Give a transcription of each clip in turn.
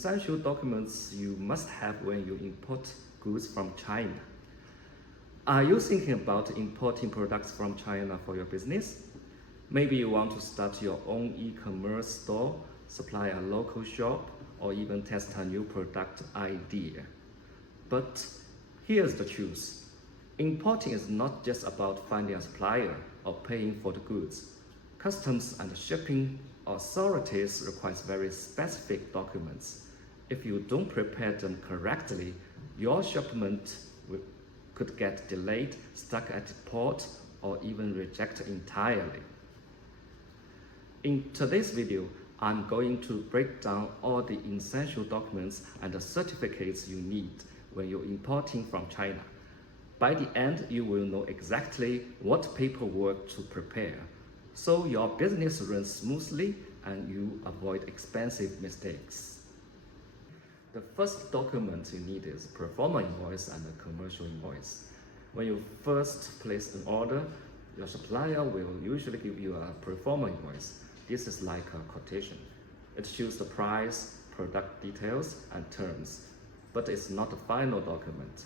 essential documents you must have when you import goods from China. Are you thinking about importing products from China for your business? Maybe you want to start your own e-commerce store, supply a local shop, or even test a new product idea. But here's the truth. Importing is not just about finding a supplier or paying for the goods. Customs and shipping authorities require very specific documents. If you don't prepare them correctly, your shipment could get delayed, stuck at the port, or even rejected entirely. In today's video, I'm going to break down all the essential documents and the certificates you need when you're importing from China. By the end, you will know exactly what paperwork to prepare, so your business runs smoothly and you avoid expensive mistakes. The first document you need is Proforma invoice and a commercial invoice. When you first place an order, your supplier will usually give you a Proforma invoice. This is like a quotation. It shows the price, product details, and terms, but it's not a final document.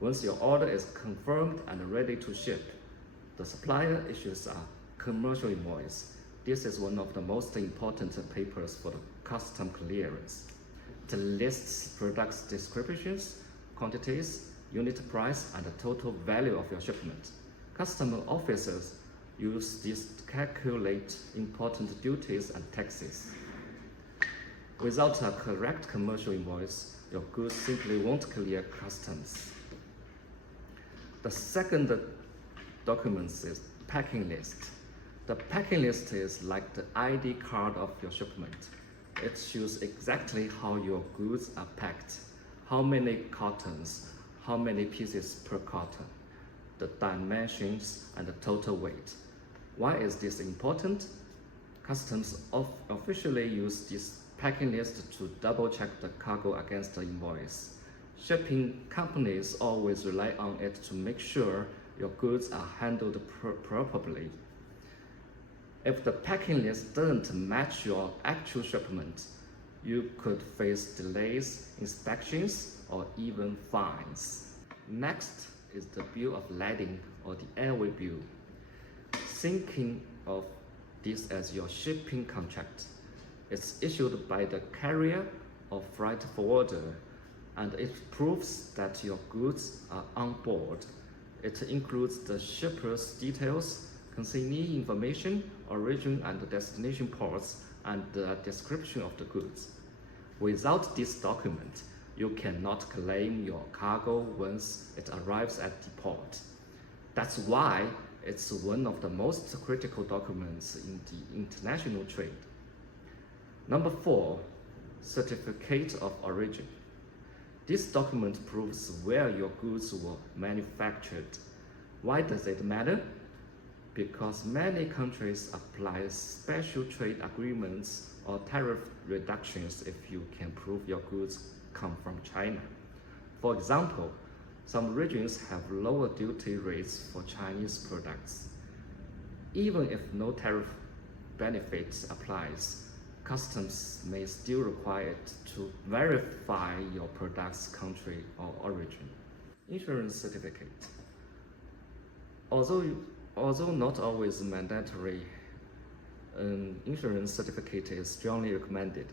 Once your order is confirmed and ready to ship, the supplier issues a commercial invoice. This is one of the most important papers for the custom clearance. It lists products descriptions, quantities, unit price, and the total value of your shipment. Customs officers use this to calculate important duties and taxes. Without a correct commercial invoice, your goods simply won't clear customs. The second document is packing list. The packing list is like the ID card of your shipment. It shows exactly how your goods are packed, how many cartons, how many pieces per carton, the dimensions, and the total weight. Why is this important? Customs officially use this packing list to double-check the cargo against the invoice. Shipping companies always rely on it to make sure your goods are handled properly. If the packing list doesn't match your actual shipment, you could face delays, inspections, or even fines. Next is the bill of lading or the Airway bill. Thinking of this as your shipping contract. It's issued by the carrier or freight forwarder, and it proves that your goods are on board. It includes the shipper's details, consignee information, origin and destination ports, and the description of the goods. Without this document, you cannot claim your cargo once it arrives at the port. That's why it's one of the most critical documents in the international trade. Number 4, certificate of origin. This document proves where your goods were manufactured. Why does it matter? Because many countries apply special trade agreements or tariff reductions if you can prove your goods come from China. For example, some regions have lower duty rates for Chinese products. Even if no tariff benefit applies, customs may still require it to verify your product's country or origin. Insurance certificate. Although not always mandatory, an insurance certificate is strongly recommended.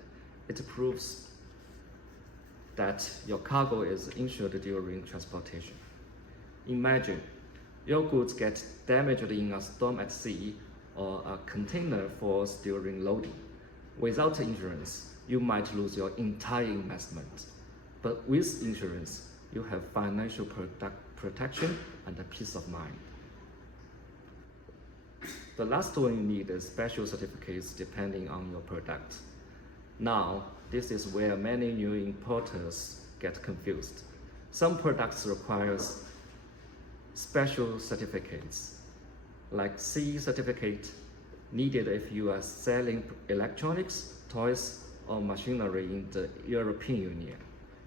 It proves that your cargo is insured during transportation. Imagine your goods get damaged in a storm at sea or a container falls during loading. Without insurance, you might lose your entire investment. But with insurance, you have financial protection and a peace of mind. The last one you need is special certificates depending on your product. Now, this is where many new importers get confused. Some products require special certificates, like CE certificate, needed if you are selling electronics, toys, or machinery in the European Union.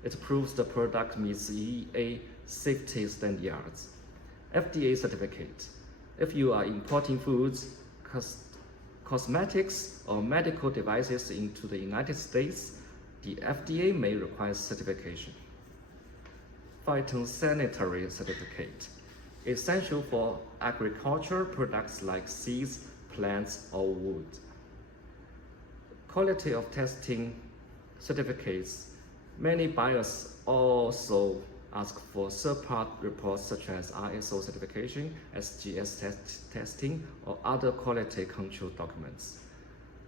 It proves the product meets EEA safety standards. FDA certificate. If you are importing foods, cosmetics, or medical devices into the United States, the FDA may require certification. Phytosanitary certificate, essential for agricultural products like seeds, plants, or wood. Quality of testing certificates. Many buyers also ask for third-party reports such as ISO certification, SGS testing, or other quality control documents.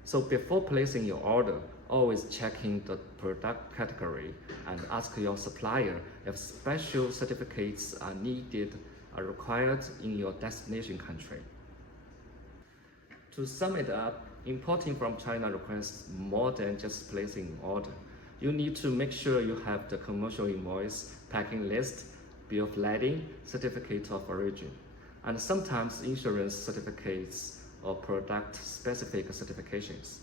So before placing your order, always checking the product category and ask your supplier if special certificates are required in your destination country. To sum it up, importing from China requires more than just placing an order. You need to make sure you have the commercial invoice, packing list, bill of lading, certificate of origin, and sometimes insurance certificates or product-specific certifications.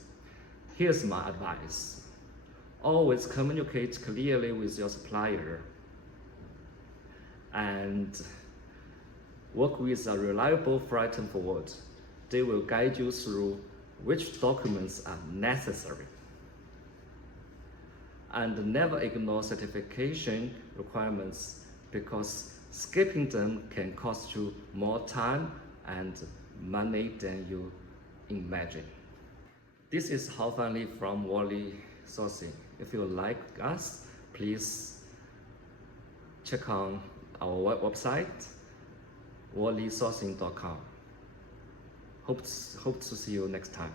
Here's my advice. Always communicate clearly with your supplier and work with a reliable freight and forward. They will guide you through which documents are necessary. And never ignore certification requirements because skipping them can cost you more time and money than you imagine. This is Hao Fanli from Wally Sourcing. If you like us, please check on our website, wallysourcing.com. Hope to see you next time.